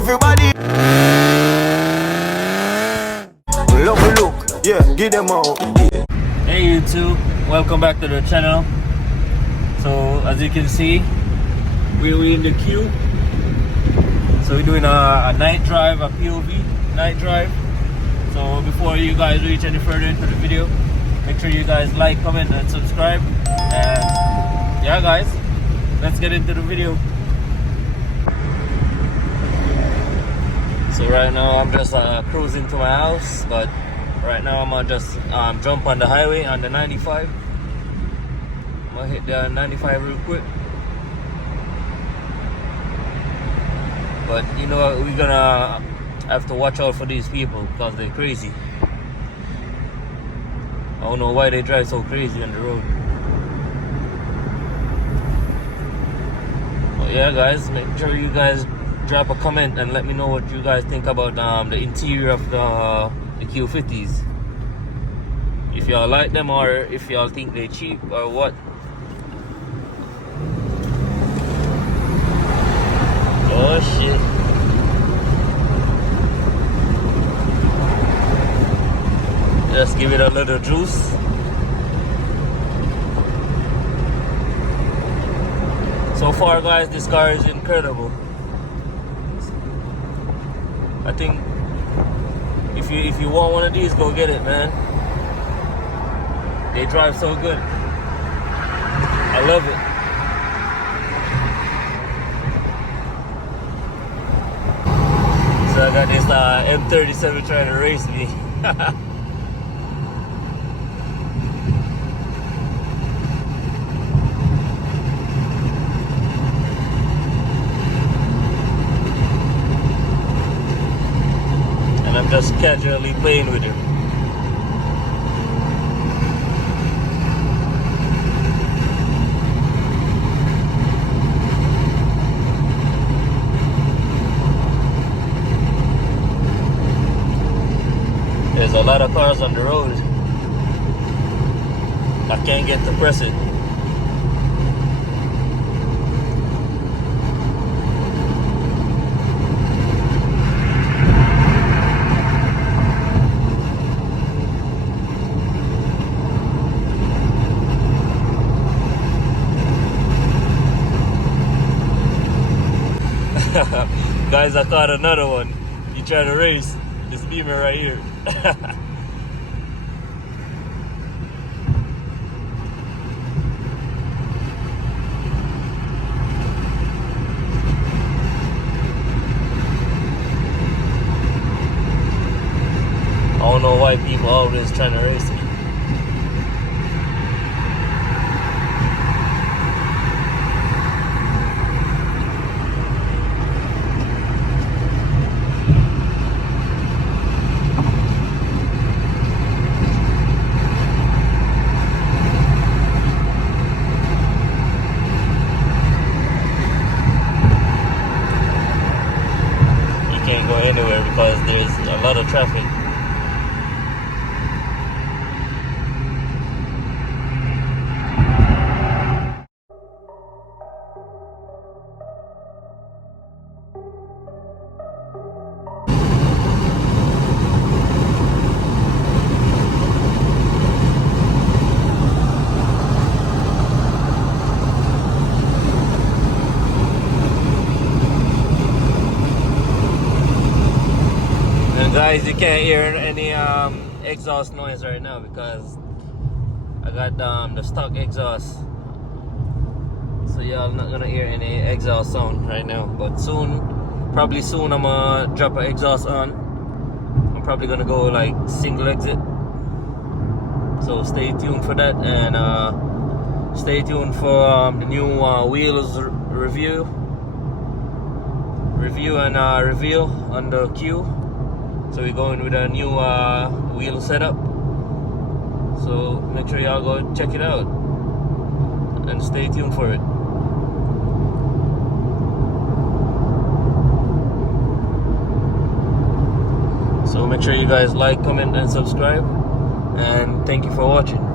Everybody love a look, yeah, give them out. Yeah. Hey YouTube, welcome back to the channel. So as you can see, we're in the queue. So we're doing a night drive, a POV night drive. So before you guys reach any further into the video, make sure you guys like, comment and subscribe. And yeah guys, let's get into the video. So right now I'm just cruising to my house, but right now I'm gonna just jump on the highway on the 95. I'm gonna hit the 95 real quick. But you know what, we're gonna have to watch out for these people because they're crazy. I don't know why they drive so crazy on the road. But yeah guys, make sure you guys drop a comment and let me know what you guys think about the interior of the Q50s. If y'all like them or if y'all think they're cheap or what. Oh shit. Just give it a little juice. So far guys, this car is incredible. I think if you want one of these, go get it, man. They drive so good. I love it. So I got this M37 trying to race me. And I'm just casually playing with her. There's a lot of cars on the road. I can't get to press it. Guys, I caught another one. You try to race, this beamer right here. I don't know why people always trying to race me. Can't go anywhere because there's a lot of traffic. Guys, you can't hear any exhaust noise right now because I got the stock exhaust. So yeah, I'm not gonna hear any exhaust sound right now. But soon, probably soon, I'm gonna drop an exhaust on. I'm probably gonna go like single exit. So stay tuned for that, and stay tuned for the new wheels review and reveal on the Q. So we're going with a new wheel setup. So make sure y'all go check it out and stay tuned for it. So make sure you guys like, comment and subscribe, and thank you for watching.